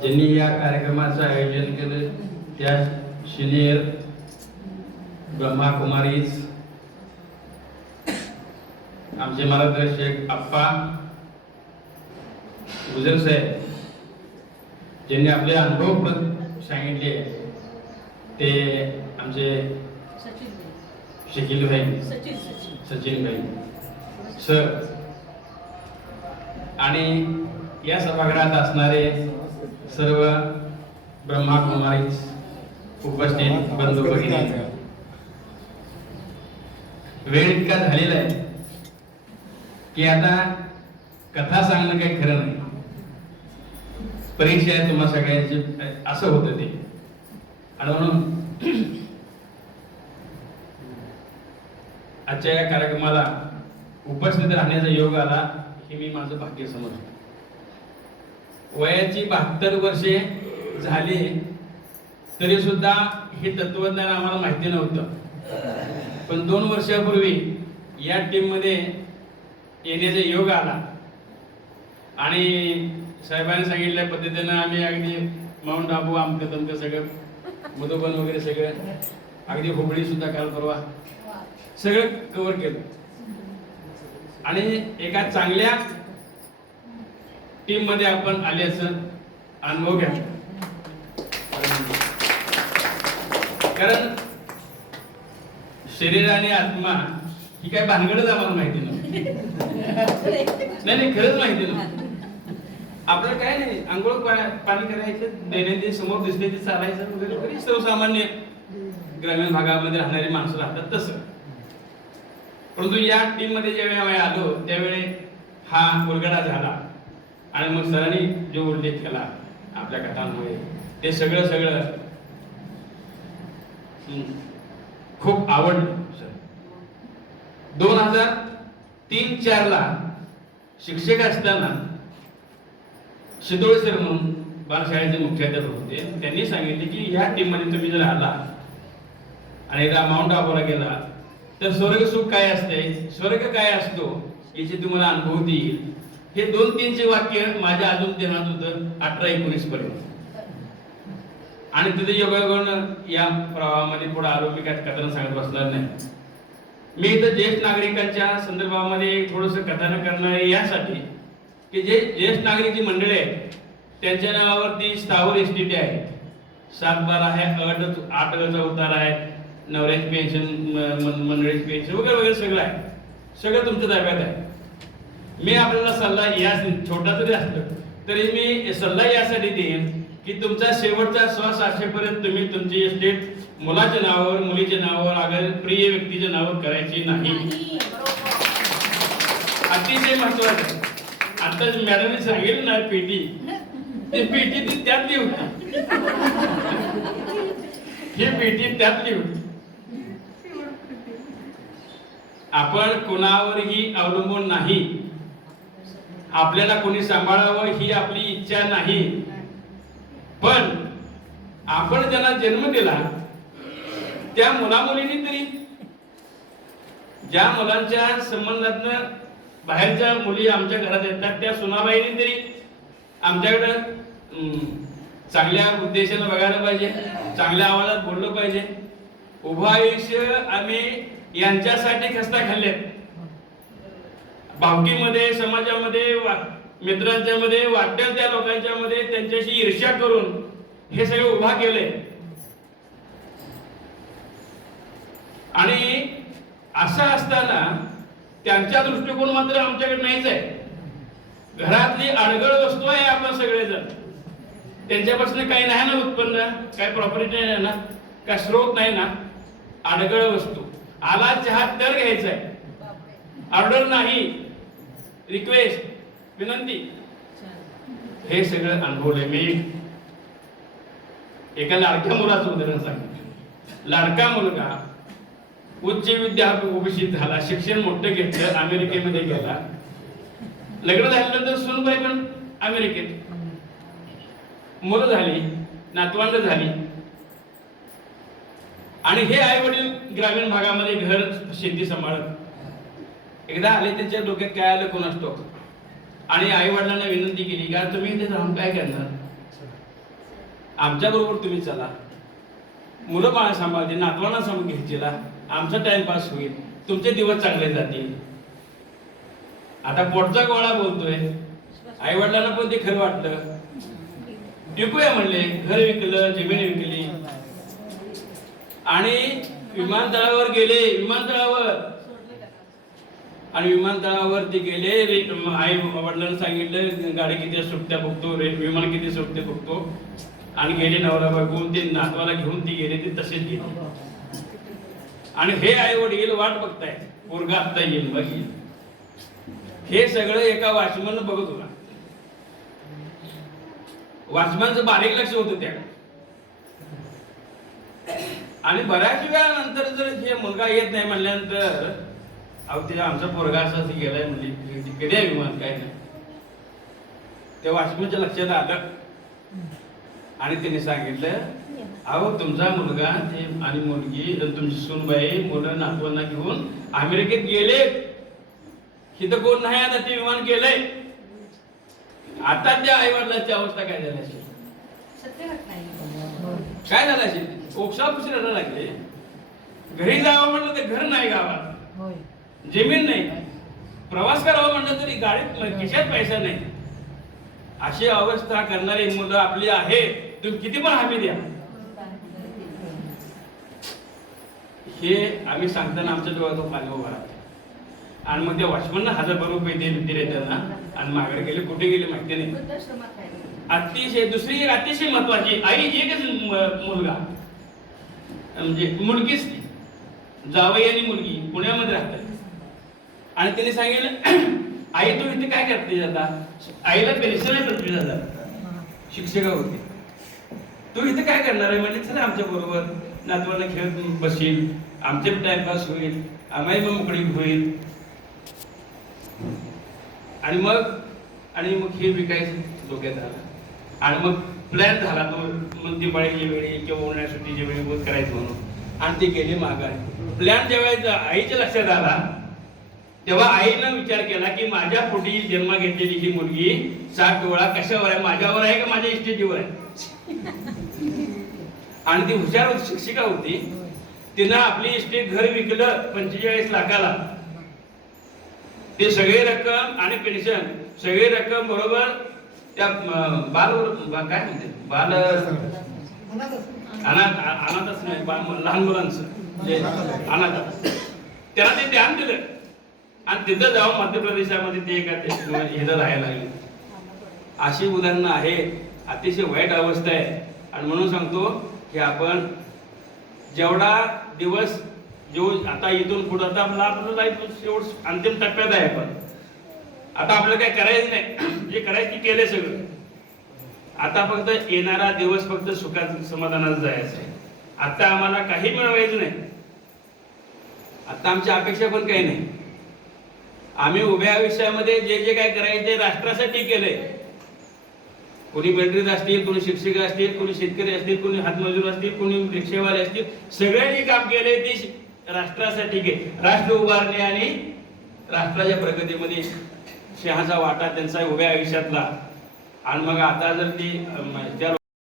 ज्यांनी या कार्यक्रमाचं आयोजन केलं त्या सिनियर ब्रह्माकुमारीज आमचे मार्गदर्शक आप्पा गुजर साहेब ज्यांनी आपले अनुभव सांगितले ते आमचे शकील भाई सचिन भाई सर आणि या सभागृहात असणारे सर्व ब्रह्माकुमारी उपस्थित बंधू भगिनी, वेळ इतका झालेला आहे की आता कथा सांगणं काही खरं नाही. परीक्षा आहे तुम्हा सगळ्यांची असं होतं ते. आणि म्हणून आजच्या या कार्यक्रमाला उपस्थित राहण्याचा योग आला हे मी माझं भाग्य समजतो. वयाची 72 वर्षे झाली तरी सुद्धा हे तत्वज्ञान आम्हाला माहिती नव्हतं. पण 2 वर्षापूर्वी या टीम मध्ये येण्याचा योग आला आणि साहेबांनी सांगितल्या पद्धतीनं आम्ही अगदी माउंट आबू आमकं तमकं सगळं मधुबन वगैरे सगळं अगदी हुबळी सुद्धा काल परवा सगळं कव्हर केलं आणि एका चांगल्या टीम मध्ये आपण आल्याचं अनुभव घ्या. कारण शरीर आणि आत्मा ही काय भानगडच आम्हाला माहिती नव्हती. नाही खरंच माहिती नव्हती. आपल्याला काय नाही, आंघोळ पाणी करायचं, दैनंदिन समोर दिसते ते चालायचं वगैरे सर्वसामान्य ग्रामीण भागामध्ये राहणारी माणसं राहतात तसं. परंतु या टीम मध्ये ज्यावेळी आम्ही आलो त्यावेळी हा उलगडा झाला आणि मग सरांनी जो उल्लेख केला आपल्या कथांमुळे ते सगळं खूप आवडलं. 2003-04 ला शिक्षक असताना शिदोळे सर म्हणून बालशाळेचे मुख्याध्यापक होते. त्यांनी सांगितले की या टीम मध्ये तुम्ही जर आला आणि एकदा माउंट आबूला गेला तर स्वर्ग सुख काय असते, स्वर्ग काय असतो याची तुम्हाला अनुभूती येईल. हे 2-3चे वाक्य माझ्या अजून ध्यानात होतं 18-19 पर्यंत. आणि तिथे योगायोगानं या प्रवाहामध्ये पुढे आलो. मी काय कथन सांगत बसणार नाही. मी इथं ज्येष्ठ नागरिकांच्या संदर्भामध्ये थोडस कथन करणार यासाठी की जे ज्येष्ठ नागरिक मंडळी आहेत त्यांच्या नावावरती स्थावर एसटीटी आहे, 7-12 आहे, 8 उतार आहे, नवऱ्याची पेन्शन, मंडळीची पेन्शन वगैरे वगैरे सगळं आहे. सगळं तुमच्या ताब्यात आहे. मी आपल्याला सल्ला या छोटा जरी असलं तरी मी सल्ला यासाठी देईन की तुमचा शेवटचा श्वास असेपर्यंत तुम्ही तुमची एस्टेट मुलाच्या नावावर, मुलीच्या नावावर, अगर प्रिय व्यक्तीच्या नावावर करायची नाही. अतिशय महत्वाचं आहे. आता मॅडमने सांगितलं ना पेटी, ती पेटी ती त्यातली होती. ही पेटी त्यातली होती. आपण कोणावरही अवलंबून नाही. आपल्याला कोणी सांभाळावं ही आपली इच्छा नाही. पण आपण ज्यांना जन्म दिला त्या मुलामुलींनी तरी, ज्या मुलांच्या संबंधातनं बाहेरच्या मुली आमच्या घरात येतात त्या सुनाबाईंनी तरी आमच्याकडं चांगल्या उद्देशानं बघायला पाहिजे, चांगल्या आवाजात बोललं पाहिजे. उभं आयुष्य आम्ही यांच्यासाठी खस्ता खाल्ल्यात. भावकीमध्ये, समाजामध्ये, मित्रांच्या मध्ये, वाटेल त्या लोकांच्या मध्ये त्यांच्याशी ईर्ष्या करून हे सगळं उभा केलंय. आणि असं असताना त्यांच्या दृष्टिकोन मात्र आमच्याकडे नाहीच आहे. घरातली अडगळ वस्तू आहे आपण सगळेजण. त्यांच्यापासून काही नाही ना उत्पन्न, काही प्रॉपर्टी नाही ना, काय स्रोत नाही ना, अडगळ वस्तू. आला चहा तर घ्यायचा आहे, ऑर्डर नाही, रिक्वेस्ट, विनंती, हे सगळं अनुभवलंय मी. एका लाडक्या मुलाचं उदाहरण सांगितलं. लाडका मुलगा उच्च विद्याभूषित झाला, शिक्षण मोठं घेतलं, अमेरिकेमध्ये गेला. लग्न झाल्यानंतर सुनबाई पण अमेरिकेत, मुलं झाली, नातवंड झाली. आणि हे आई वडील ग्रामीण भागामध्ये घर शेती सांभाळत. एकदा आले त्यांच्या डोक्यात काय आलं कोणास ठाऊक, आणि आई वडिलांना विनंती केली का तुम्ही इथे राहून काय करणार, आमच्या बरोबर तुम्ही चला, मुलं बाळा सांभाळते, नातवांना सांभाळून घ्यायचीला, आमचा टाइमपास होईल, तुमचे दिवस चांगले जातील. आता पोटचा गोळा बोलतोय, आई वडिलांना पण ते खरं वाटलं, विकूया म्हणले, घर विकलं, जमीन विकली आणि विमानतळावर गेले. विमानतळावर ते गेले. आई वडिलांना सांगितलं गाडी किती सुटत्या बघतो, विमान किती सुटते बघतो, आणि गेले नवरा बायको, ते नातवाला घेऊन ती गेले, ते तसेच गेले. आणि हे आई वडील वाट बघताय पोरगा आता येईल बघी. हे सगळं एका वॉचमन बघत होता. वॉचमनचं बारीक लक्ष होतं त्या. आणि बऱ्याच वेळानंतर जर हे मुलगा येत नाही म्हणल्यानंतर अहो ते आमचा पोरगा असा गेलाय म्हणजे कधी आहे विमान काय नाही, त्या वॉचमनच्या लक्षात आलं आणि त्याने सांगितलं अहो तुमचा मुलगा आणि मुलगी तुमची सूनबाई मुलं नातवांना घेऊन अमेरिकेत गेले, इथं कोण नाही, आता ते विमान गेलंय. आता त्या आई वडिलांची अवस्था काय झाली असेल, काय झालं असेल, ओक्सापुशी राहायला लागले. घरी जावं म्हणलं तर घर नाही गावात, जमीन नाही, प्रवास करावा म्हणलं तरी गाडीत खिशात पैसा नाही, अशी अवस्था करणारी मुलं आपली आहे. तुम्ही किती पण हमी द्या. हे आम्ही सांगताना आमच्या डोळ्यात पाणी उभा राहतो. आणि मग त्या वॉचमनला 1000 रुपये दिले त्यांना आणि माघारी गेले. कुठे गेले माहिती नाही. अतिशय दुसरी एक अतिशय महत्वाची, आई एकच मुलगा म्हणजे मुलगीच जावई आणि मुलगी पुण्यामध्ये राहतात. आणि त्याने सांगितलं आई तू इथे काय करते आता, आईला पेन्शन आहे 25,000, शिक्षिका होती, तू इथे काय करणार आहे म्हणजे चला आमच्या बरोबर नातवांना खेळत बसील, आमचे टाइमपास होईल, आम्हाही मग मोकळी होईल. आणि मग हे विकायचं डोक्यात आलं. आणि मग प्लॅन झाला तो मग दिवाळीच्या वेळी किंवा उन्हाळ्या सुट्टीच्या वेळी बोध करायचं म्हणून. आणि ते गेले माघारी. प्लॅन जेव्हा आईच्या लक्षात आला तेव्हा आईनं विचार केला की माझ्या पोटी जन्म घेतलेली ही मुलगी 7 डोळा कशावर आहे, माझ्यावर आहे का माझ्या इस्टेटीवर आहे. आणि ती हुशार होती, शिक्षिका होती, तिनं आपली इस्टेट घर विकलं 45 लाखाला. ते सगळे रक्कम आणि पेन्शन सगळी रक्कम बरोबर त्या काय म्हणते बाल अनाथच नाही, लहान मुलांचं अनाथ, त्याला ते ध्यान दिलं. आणि तिथं जाऊन मध्य प्रदेशामध्ये ते एका इथं राहायला लागले. अशी उदाहरणं आहेत. अतिशय वाईट अवस्था आहे. आणि म्हणून सांगतो की आपण जेवढा दिवस आता इथून पुढे आता आपलं लाईफ शेवट अंतिम टप्प्यात आहे. पण आता आपल्याला काय करायचं नाही, जे करायचं ते केलंय सगळं. आता फक्त येणारा दिवस फक्त सुखात समाधानात जायचं आहे. आता आम्हाला काही मिळवायचं नाही. आता आमची अपेक्षा पण काही नाही. आम्ही उभ्या आयुष्यामध्ये जे काय करायचे ते राष्ट्रासाठी केलंय. कोणी मिलिटरीत असतील, कोणी शिक्षक असतील, कोणी शेतकरी असतील, कोणी हातमजूर असतील, कोणी रिक्षेवाले असतील, सगळ्यांनी काम केलंय ते राष्ट्रासाठी राष्ट्र उभारणे आणि राष्ट्राच्या प्रगतीमध्ये सिंहाचा वाटा त्यांचा उभ्या आयुष्यातला. आणि मग आता जर ती